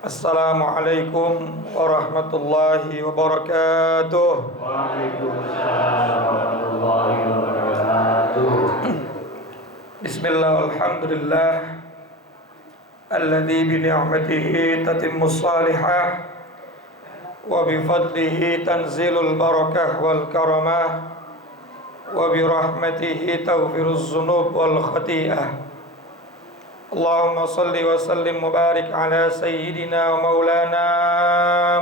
Assalamualaikum warahmatullahi wabarakatuh. Waalaikumsalam warahmatullahi wabarakatuh. Bismillah, alhamdulillah alladzi bi ni'matihi tatimmus salihah wa bi fadlihi tanzilul barakah wal karamah wa bi rahmatihi taghfiruz dzunub wal khati'ah. Allahumma salli wa sallim mubarik ala sayyidina wa maulana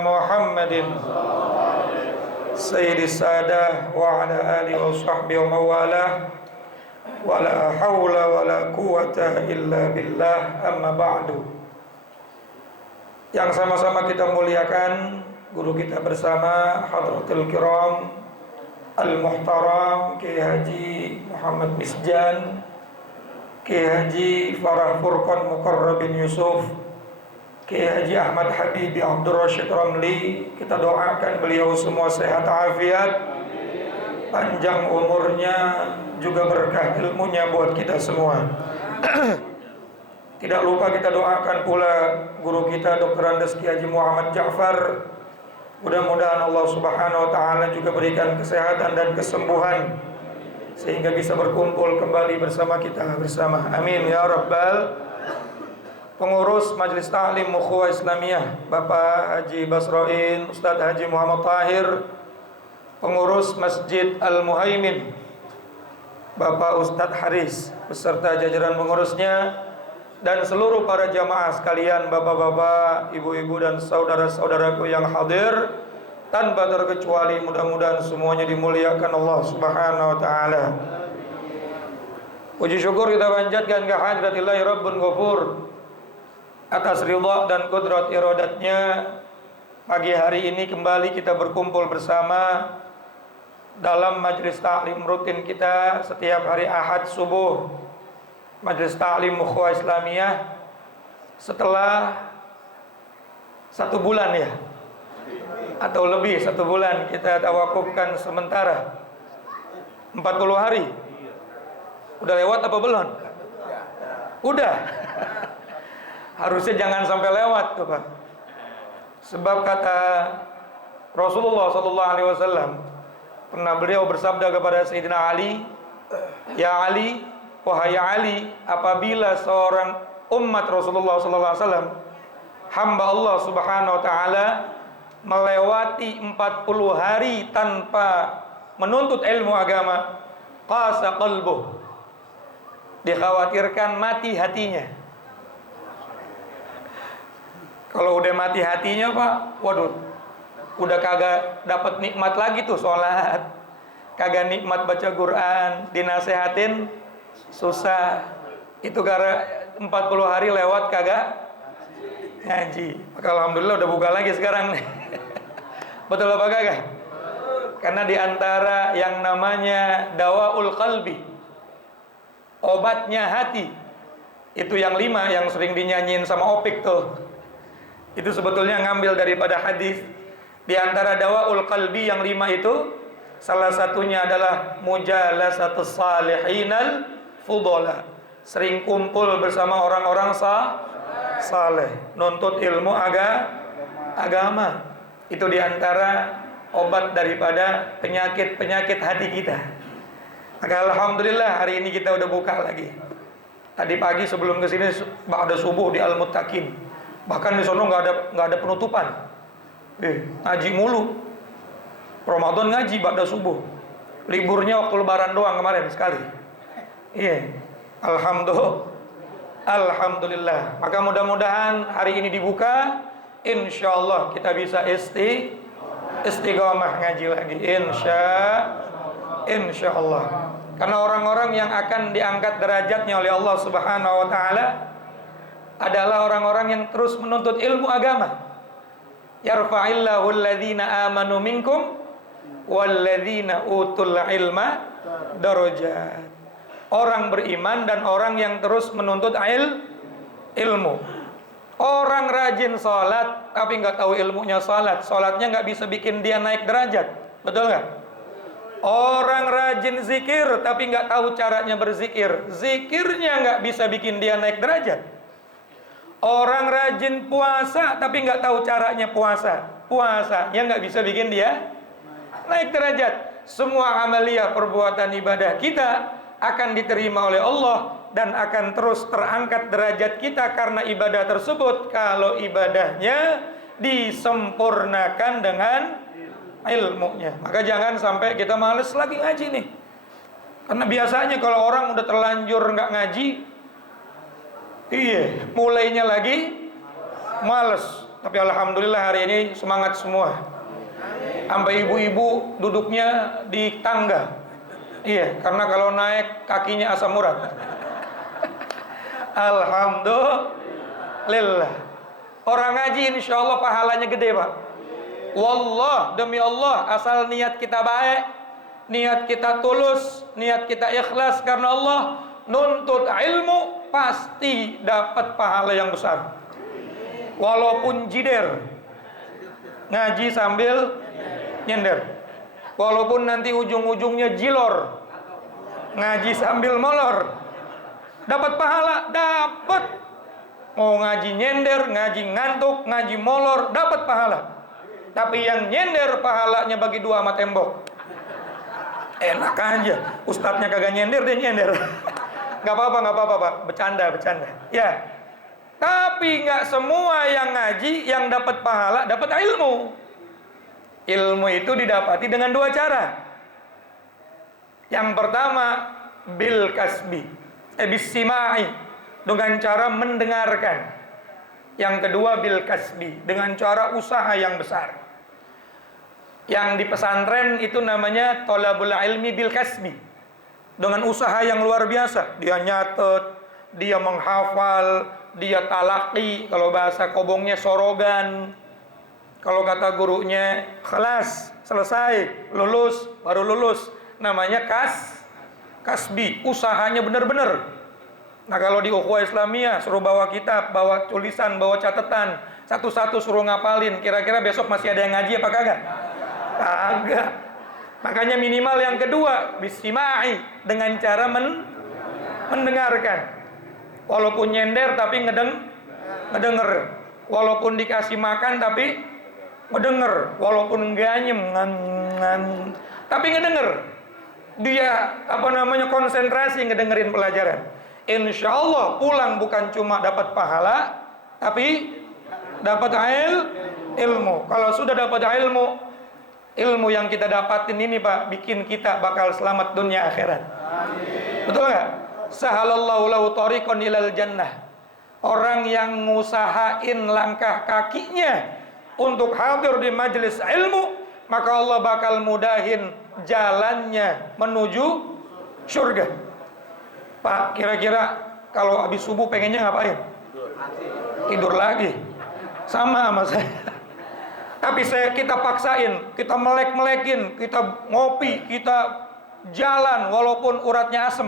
Muhammadin sayyidis sadah wa ala alihi wa sahbihi wa mawalah wa la hawla wa la quwata illa billah, amma ba'du. Yang sama-sama kita muliakan guru kita bersama Hadratul Kiram Al-Muhtaram Kiai Haji Muhammad Misjan, Kiai Haji Farah Furqan Muqarrab bin Yusuf, Kiai Haji Ahmad Habibi Abdul Rashid Ramli. Kita doakan beliau semua sehat afiat, panjang umurnya, juga berkah ilmunya buat kita semua. Tidak lupa kita doakan pula guru kita Dr. Andes Kiai Haji Muhammad Ja'far. Mudah-mudahan Allah Subhanahu wa taala juga berikan kesehatan dan kesembuhan sehingga bisa berkumpul kembali bersama kita bersama. Amin ya rabbal. Pengurus Majelis Ta'lim Ukhuwah Islamiyah Bapak Haji Basroin, Ustadz Haji Muhammad Tahir, pengurus Masjid Al-Muhaimin Bapak Ustadz Haris beserta jajaran pengurusnya, dan seluruh para jamaah sekalian, bapak-bapak, ibu-ibu dan saudara-saudaraku yang hadir, tanpa terkecuali mudah-mudahan semuanya dimuliakan Allah Subhanahu wa taala. Puji syukur kita panjatkan kehadirat Rabbun Ghafur atas ridha dan kudrat iradatnya. Pagi hari ini kembali kita berkumpul bersama dalam majelis taklim rutin kita setiap hari Ahad subuh, Majelis Ta'lim Ukhuwah Islamiyah. Setelah 1 bulan ya, atau lebih 1 bulan kita tawakufkan sementara 40 hari. Udah lewat apa belum? Udah. Harusnya jangan sampai lewat tuh Pak. Sebab kata Rasulullah SAW, pernah beliau bersabda kepada Sayyidina Ali, "Ya Ali, wahai Ali, apabila seorang umat Rasulullah SAW, hamba Allah Subhanahu wa taala, melewati 40 hari tanpa menuntut ilmu agama, qasa qalbuh, dikhawatirkan mati hatinya." Kalau udah mati hatinya Pak, waduh, udah kagak dapat nikmat lagi tuh sholat, kagak nikmat baca Quran, dinasehatin susah. Itu karena 40 hari lewat kagak ngaji. Maka alhamdulillah udah buka lagi sekarang nih. Betul apa kagak? Karena diantara yang namanya dawaul qalbi, obatnya hati, itu yang 5 yang sering dinyanyiin sama Opik tuh. Itu sebetulnya ngambil daripada hadis. Di antara dawaul qalbi yang 5 itu, salah satunya adalah mujalasatus salihinal fudhala, sering kumpul bersama orang-orang saleh, nuntut ilmu agama. Itu diantara obat daripada penyakit-penyakit hati kita. Maka alhamdulillah hari ini kita udah buka lagi. Tadi pagi sebelum kesini ba'da subuh di Al-Muttaqin, bahkan di sono nggak ada penutupan. Ngaji mulu. Ramadan ngaji ba'da subuh. Liburnya waktu lebaran doang kemarin sekali. Iya, alhamdulillah. Maka mudah-mudahan hari ini dibuka, insyaallah kita bisa istiqomah ngaji lagi, insyaallah. Karena orang-orang yang akan diangkat derajatnya oleh Allah Subhanahu wa taala adalah orang-orang yang terus menuntut ilmu agama. Yarfa'illahu alladhina amanu minkum walladzina utul ilma darajat. Orang beriman dan orang yang terus menuntut ilmu. Orang rajin sholat tapi nggak tahu ilmunya sholat, sholatnya nggak bisa bikin dia naik derajat, betul nggak? Orang rajin zikir tapi nggak tahu caranya berzikir, zikirnya nggak bisa bikin dia naik derajat. Orang rajin puasa tapi nggak tahu caranya puasa. Puasanya nggak bisa bikin dia naik derajat. Semua amaliyah perbuatan ibadah kita akan diterima oleh Allah dan akan terus terangkat derajat kita karena ibadah tersebut kalau ibadahnya disempurnakan dengan ilmunya. Maka jangan sampai kita males lagi ngaji nih. Karena biasanya kalau orang udah terlanjur nggak ngaji, mulainya lagi males. Tapi alhamdulillah hari ini semangat semua. Sampai ibu-ibu duduknya di tangga. Karena kalau naik kakinya asam urat. Alhamdulillah. Orang ngaji insya Allah pahalanya gede, Pak. Wallah, demi Allah, asal niat kita baik, niat kita tulus, niat kita ikhlas karena Allah, nuntut ilmu pasti dapat pahala yang besar. Walaupun jider, ngaji sambil nyender. Walaupun nanti ujung-ujungnya jilor, ngaji sambil molor, dapat pahala, dapat. Mau ngaji nyender, ngaji ngantuk, ngaji molor, dapat pahala. Tapi yang nyender pahalanya bagi dua sama tembok. Enak aja, ustadznya kagak nyender, dia nyender. Gak apa-apa Pak, bercanda. Ya, tapi gak semua yang ngaji, yang dapat pahala, dapat ilmu. Ilmu itu didapati dengan dua cara. Yang pertama, bil kasbi, bisimai, dengan cara mendengarkan. Yang kedua, bil kasbi, dengan cara usaha yang besar. Yang di pesantren itu namanya tolabul ilmi bil kasbi, dengan usaha yang luar biasa. Dia nyatet, dia menghafal, dia talaki, kalau bahasa kobongnya sorogan. Kalau kata gurunya, kelas, selesai, lulus, baru lulus. Namanya kasbi, usahanya benar-benar. Nah kalau di ukhuwah Islamiyah, suruh bawa kitab, bawa tulisan, bawa catatan, satu-satu suruh ngapalin. Kira-kira besok masih ada yang ngaji apa kagak? Kagak. Makanya minimal yang kedua, bisimai, dengan cara mendengarkan. Walaupun nyender tapi ngedenger. Walaupun dikasih makan tapi ngedenger. Walaupun ganyem tapi ngedenger. Dia konsentrasi ngedengerin pelajaran. Insya Allah pulang bukan cuma dapat pahala, tapi dapat ilmu. Kalau sudah dapat ilmu yang kita dapatin ini Pak, bikin kita bakal selamat dunia akhirat. Betul nggak? Sahalallahu lahu tariqan ilal jannah. Orang yang ngusahain langkah kakinya untuk hadir di majelis ilmu, maka Allah bakal mudahin jalannya menuju surga. Pak, kira-kira kalau habis subuh pengennya ngapain? Tidur lagi. Sama saya. Tapi kita paksain, kita melek-melekin, kita ngopi, kita jalan walaupun uratnya asem.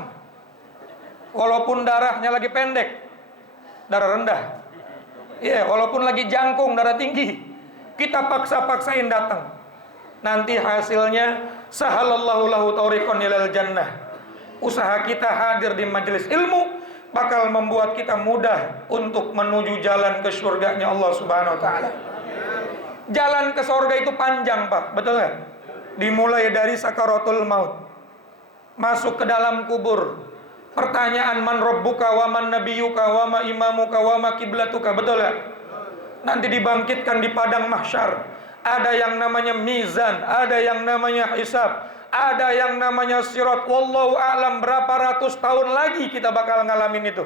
Walaupun darahnya lagi pendek, darah rendah. Walaupun lagi jangkung, darah tinggi. Kita paksa-paksain datang. Nanti hasilnya sahalallahu lahu tariqan ilal jannah. Usaha kita hadir di majelis ilmu bakal membuat kita mudah untuk menuju jalan ke surganya Allah Subhanahu wa taala. Jalan ke surga itu panjang, Pak. Betul nggak? Dimulai dari sakaratul maut. Masuk ke dalam kubur. Pertanyaan man rabbuka wa man nabiyuka wa ma imamuka wa ma kiblatuka. Betul nggak? Nanti dibangkitkan di padang mahsyar. Ada yang namanya mizan, ada yang namanya hisab, ada yang namanya sirat. Wallahu a'lam berapa ratus tahun lagi kita bakal ngalamin itu.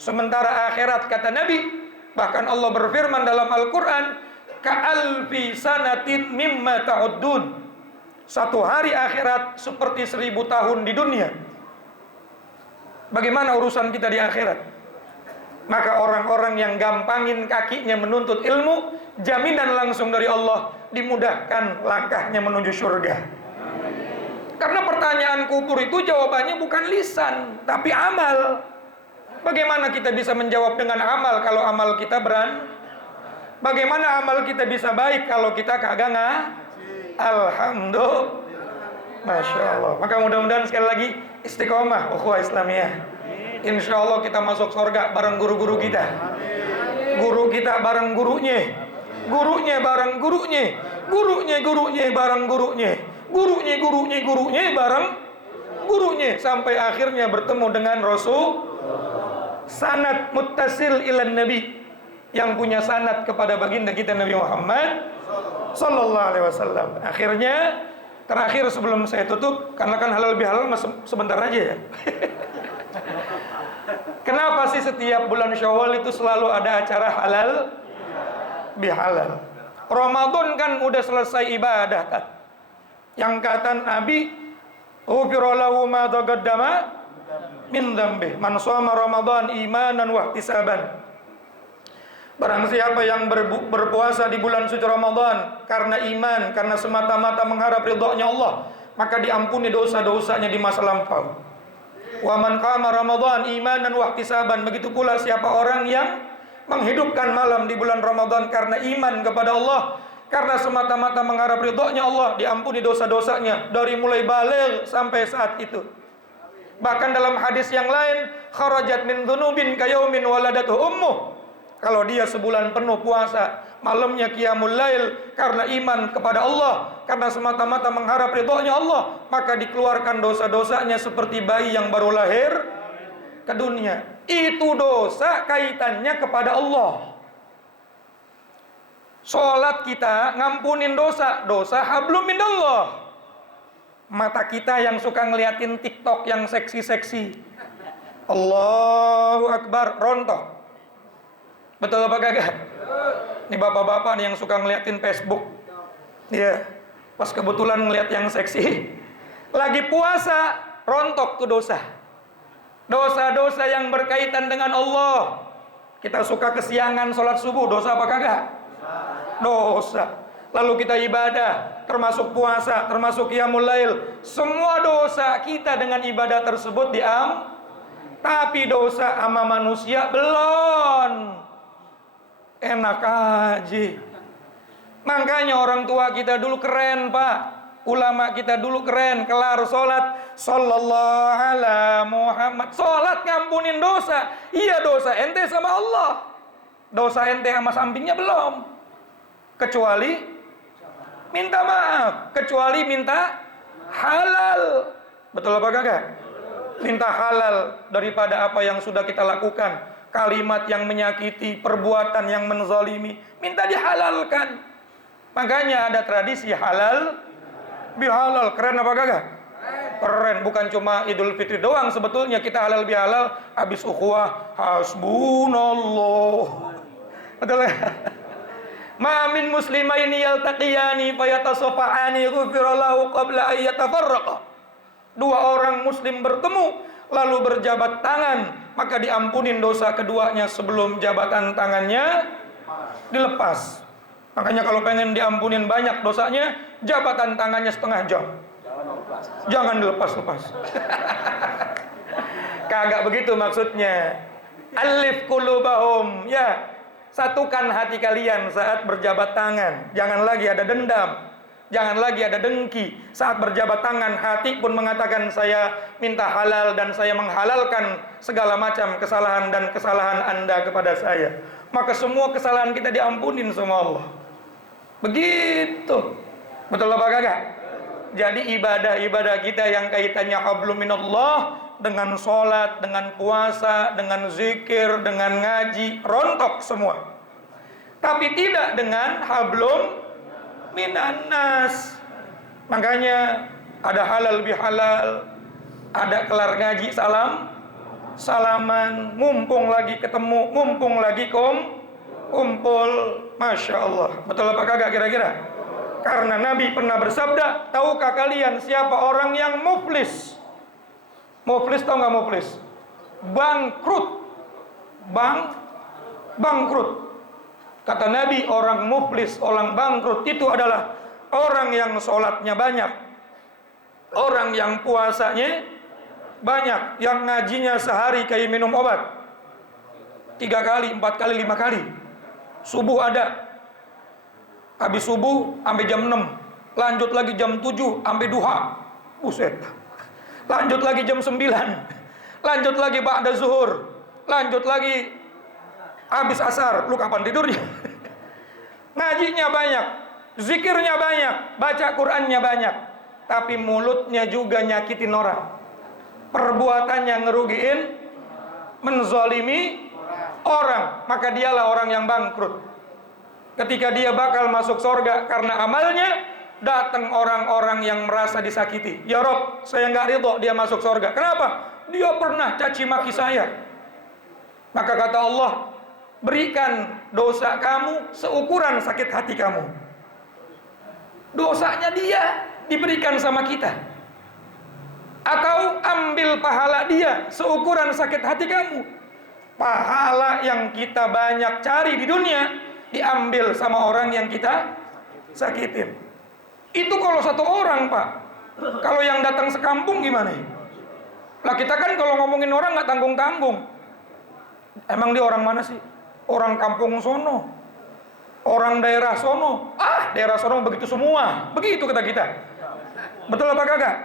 Sementara akhirat, kata Nabi, bahkan Allah berfirman dalam Al-Quran, ka'alfi sanatin mimma ta'uddun. Satu hari akhirat seperti 1000 tahun di dunia. Bagaimana urusan kita di akhirat? Maka orang-orang yang gampangin kakinya menuntut ilmu, jaminan langsung dari Allah, dimudahkan langkahnya menuju surga. Karena pertanyaan kubur itu jawabannya bukan lisan, tapi amal. Bagaimana kita bisa menjawab dengan amal kalau amal kita Bagaimana amal kita bisa baik kalau kita kagak Alhamdulillah. Masya Allah. Maka mudah-mudahan sekali lagi istiqomah ukhuwah Islamiyah. Insya Allah kita masuk surga bareng guru-guru kita. Guru kita bareng gurunya. Gurunya bareng gurunya. Gurunya bareng gurunya. Gurunya bareng gurunya. Sampai akhirnya bertemu dengan Rasul. Sanad muttasil ilan Nabi. Yang punya sanad kepada baginda kita Nabi Muhammad Sallallahu Alaihi Wasallam. Akhirnya, terakhir sebelum saya tutup, karena kan halal bihalal sebentar aja ya. Kenapa sih setiap bulan Syawal itu selalu ada acara halal bihalal? Ramadan kan udah selesai ibadah kan. Yang kata Nabi, "Ghufira lahu ma taqaddama min dzambi, man shoma Ramadan imanan wa ihtisaban." Barang siapa yang berpuasa di bulan suci Ramadan karena iman, karena semata-mata mengharap ridhonya Allah, maka diampuni dosa-dosanya di masa lampau. Wa man qama Ramadan imanan wa ihtisaban, begitu pula siapa orang yang menghidupkan malam di bulan Ramadan karena iman kepada Allah, karena semata-mata mengharap ridhonya Allah, diampuni dosa-dosanya dari mulai baligh sampai saat itu. Bahkan dalam hadis yang lain, kharajat min dzunubin kayaumin waladatuhu ummuh. Kalau dia sebulan penuh puasa, malamnya qiyamul lail karena iman kepada Allah, karena semata-mata mengharap ridhonya Allah, maka dikeluarkan dosa-dosanya seperti bayi yang baru lahir ke dunia. Itu dosa kaitannya kepada Allah. Sholat kita ngampunin dosa, dosa hablum minallah. Mata kita yang suka ngeliatin TikTok yang seksi-seksi, Allahu Akbar, rontok. Betul apa kagak? Ini bapak-bapak nih yang suka ngeliatin Facebook. Ya, pas kebetulan ngeliat yang seksi, lagi puasa, rontok tuh dosa. Dosa-dosa yang berkaitan dengan Allah. Kita suka kesiangan sholat subuh, dosa apa kagak? Dosa. Lalu kita ibadah, termasuk puasa, termasuk qiyamul lail. Semua dosa kita dengan ibadah tersebut tapi dosa sama manusia belum. Enak aja. Makanya orang tua kita dulu keren, Pak. Ulama kita dulu keren. Kelar sholat, sallallahu ala Muhammad. Sholat ngampunin dosa. Iya, dosa ente sama Allah. Dosa ente sama sampingnya belum. Kecuali minta maaf. Kecuali minta halal. Betul apa kagak? Minta halal daripada apa yang sudah kita lakukan. Kalimat yang menyakiti, perbuatan yang menzalimi, minta dihalalkan. Makanya ada tradisi halal bihalal. Keren apa kagak? Keren. Bukan cuma Idul Fitri doang sebetulnya kita halal bihalal. Habis ukhuwah, hasbunallah. Betul ya? Ma min muslimaini yaltaqiyani fayatasafahani ghufira lahu qabla an yatafarraqa. Dua orang muslim bertemu lalu berjabat tangan, maka diampunin dosa keduanya sebelum jabatan tangannya dilepas. Makanya kalau pengen diampunin banyak dosanya, jabatan tangannya setengah jam. Jangan dilepas-lepas. Kagak begitu maksudnya. Alif qulubahum, ya. Satukan hati kalian saat berjabat tangan. Jangan lagi ada dendam. Jangan lagi ada dengki. Saat berjabat tangan, hati pun mengatakan saya minta halal dan saya menghalalkan segala macam kesalahan dan kesalahan Anda kepada saya. Maka semua kesalahan kita diampunin sama Allah. Begitu. Betul apa kagak? Jadi ibadah-ibadah kita yang kaitannya hablum minallah, dengan sholat, dengan puasa, dengan zikir, dengan ngaji, rontok semua. Tapi tidak dengan hablum minannas. Makanya ada halal bihalal, ada kelar ngaji salaman, mumpung lagi ketemu, mumpung lagi kumpul. Masya Allah. Betul apa kagak kira-kira? Karena Nabi pernah bersabda, tahukah kalian siapa orang yang muflis? Muflis, tahu nggak muflis? Bangkrut. Bangkrut. Kata Nabi, orang muflis, orang bangkrut itu adalah orang yang sholatnya banyak, orang yang puasanya banyak, yang ngajinya sehari kayak minum obat, 3 kali, 4 kali, 5 kali. Subuh ada, habis subuh sampai jam 6, lanjut lagi jam 7 sampai duha, buset. Lanjut lagi jam 9, lanjut lagi ba'da zuhur, lanjut lagi habis asar. Lu kapan tidurnya? Ngajinya banyak, zikirnya banyak, baca Qur'annya banyak, tapi mulutnya juga nyakitin orang, perbuatannya ngerugiin, menzalimi orang, maka dialah orang yang bangkrut. Ketika dia bakal masuk surga karena amalnya, datang orang-orang yang merasa disakiti. Ya Rob, saya nggak ridho dia masuk surga. Kenapa? Dia pernah caci maki saya. Maka kata Allah, berikan dosa kamu seukuran sakit hati kamu. Dosanya dia diberikan sama kita. Atau ambil pahala dia seukuran sakit hati kamu. Pahala yang kita banyak cari di dunia diambil sama orang yang kita sakitin. Itu kalau satu orang, Pak. Kalau yang datang sekampung gimana? Lah kita kan kalau ngomongin orang nggak tanggung-tanggung. Emang dia orang mana sih? Orang kampung sono, orang daerah sono. Daerah sono begitu semua. Begitu kata kita. Betul apa kagak?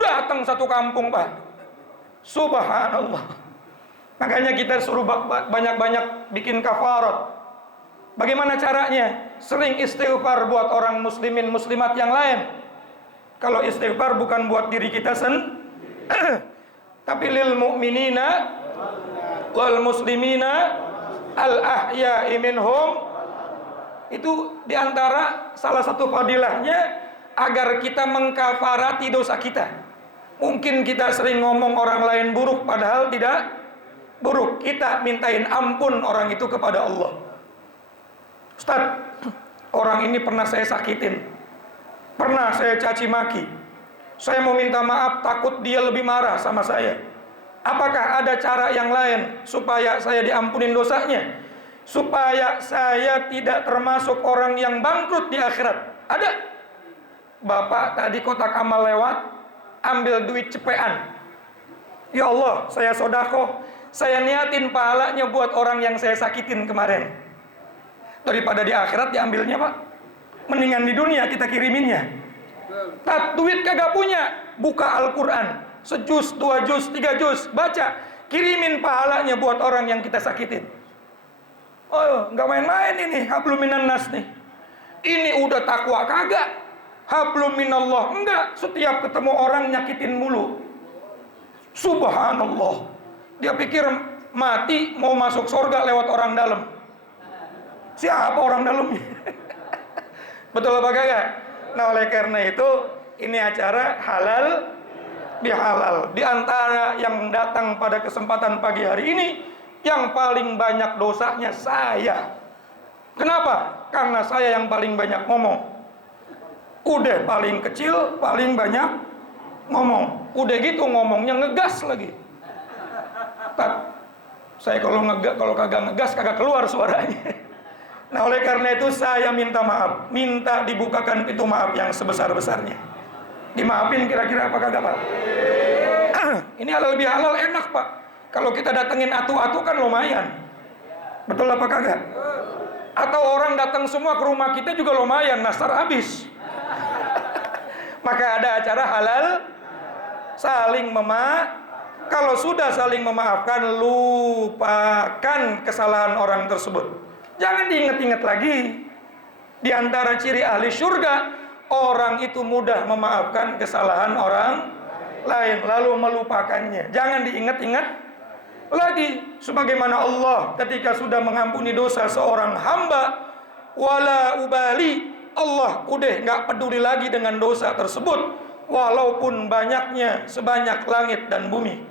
Datang satu kampung, Pak. Subhanallah. Makanya kita suruh banyak-banyak bikin kafarat. Bagaimana caranya? Sering istighfar buat orang muslimin muslimat yang lain. Kalau istighfar bukan buat diri kita tapi lil mu'minina wal muslimina al ahya'i minhum. Itu diantara salah satu fadilahnya agar kita mengkafarati dosa kita. Mungkin kita sering ngomong orang lain buruk padahal tidak buruk. Kita mintain ampun orang itu kepada Allah. Ustaz, orang ini pernah saya sakitin, pernah saya caci maki. Saya mau minta maaf, takut dia lebih marah sama saya. Apakah ada cara yang lain supaya saya diampunin dosanya? Supaya saya tidak termasuk orang yang bangkrut di akhirat? Ada? Bapak tadi kotak amal lewat, ambil duit cepean. Ya Allah, saya sodako, saya niatin pahalanya buat orang yang saya sakitin kemarin. Daripada di akhirat diambilnya, Pak, mendingan di dunia kita kiriminnya. Tak duit kagak punya, buka Al-Quran, sejus, 2 juz, 3 juz, baca, kirimin pahalanya buat orang yang kita sakitin. Oh, nggak main-main ini hablum minan nas nih. Ini udah takwa kagak? Hablum minallah enggak, setiap ketemu orang nyakitin mulu. Subhanallah. Dia pikir mati mau masuk surga lewat orang dalam. Siapa orang dalamnya? Betul apa kagak? Nah, oleh karena itu ini acara halal bihalal. Di antara yang datang pada kesempatan pagi hari ini, yang paling banyak dosanya saya. Kenapa? Karena saya yang paling banyak ngomong. Udah paling kecil, paling banyak ngomong. Udah gitu ngomongnya ngegas lagi. Saya kalau kagak ngegas kagak keluar suaranya. Nah, oleh karena itu saya minta maaf, minta dibukakan pintu maaf yang sebesar-besarnya. Dimaafin kira-kira apa kagak, Pak? Ini halal lebih halal enak, Pak. Kalau kita datengin atu-atu kan lumayan. Betul apa kagak? Atau orang datang semua ke rumah kita juga lumayan, nastar habis. Maka ada acara halal saling kalau sudah saling memaafkan, lupakan kesalahan orang tersebut. Jangan diingat-ingat lagi. Di antara ciri ahli surga, orang itu mudah memaafkan kesalahan orang lain, lalu melupakannya. Jangan diingat-ingat lagi. Sebagaimana Allah ketika sudah mengampuni dosa seorang hamba, wala ubali, Allah udah nggak peduli lagi dengan dosa tersebut, walaupun banyaknya sebanyak langit dan bumi.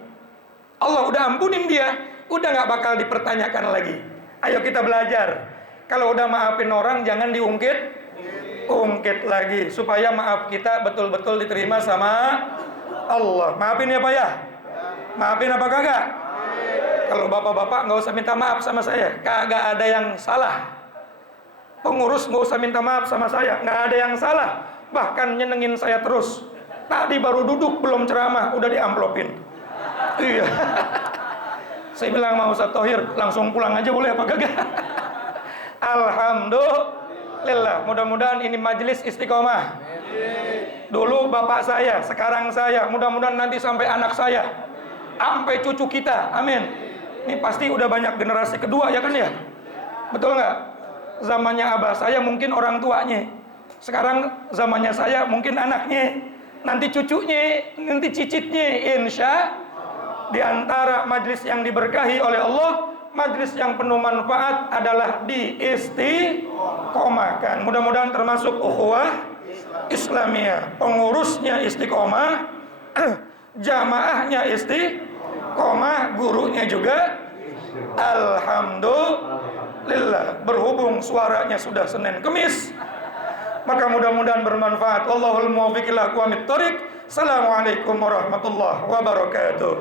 Allah udah ampunin dia, udah nggak bakal dipertanyakan lagi. Ayo kita belajar. Kalau udah maafin orang jangan diungkit lagi, supaya maaf kita betul-betul diterima sama Allah. Maafin ya Pak ya? Maafin apa kagak? Kalau bapak-bapak nggak usah minta maaf sama saya, kagak ada yang salah. Pengurus nggak usah minta maaf sama saya, nggak ada yang salah. Bahkan nyenengin saya terus. Tadi baru duduk belum ceramah udah diamplopin. Iya. Saya bilang mau Ustaz Thohir langsung pulang aja boleh apa kagak? Alhamdulillah. Mudah-mudahan ini majelis istiqomah. Dulu bapak saya, sekarang saya, mudah-mudahan nanti sampai anak saya. sampai cucu kita. Amin. Ini pasti udah banyak generasi kedua ya kan ya? Betul nggak? Zamannya abah saya mungkin orang tuanya. Sekarang zamannya saya mungkin anaknya. Nanti cucunya, nanti cicitnya. Insya di antara majlis yang diberkahi oleh Allah, majlis yang penuh manfaat adalah diistiqomahkan. Mudah-mudahan termasuk ukhuwah Islamiyah. Pengurusnya istiqomah, jamaahnya istiqomah, gurunya juga alhamdulillah. Berhubung suaranya sudah Senin Kemis, maka mudah-mudahan bermanfaat. Wallahul muwaffiq ila aqwamit thoriq. Assalamualaikum warahmatullahi wabarakatuh.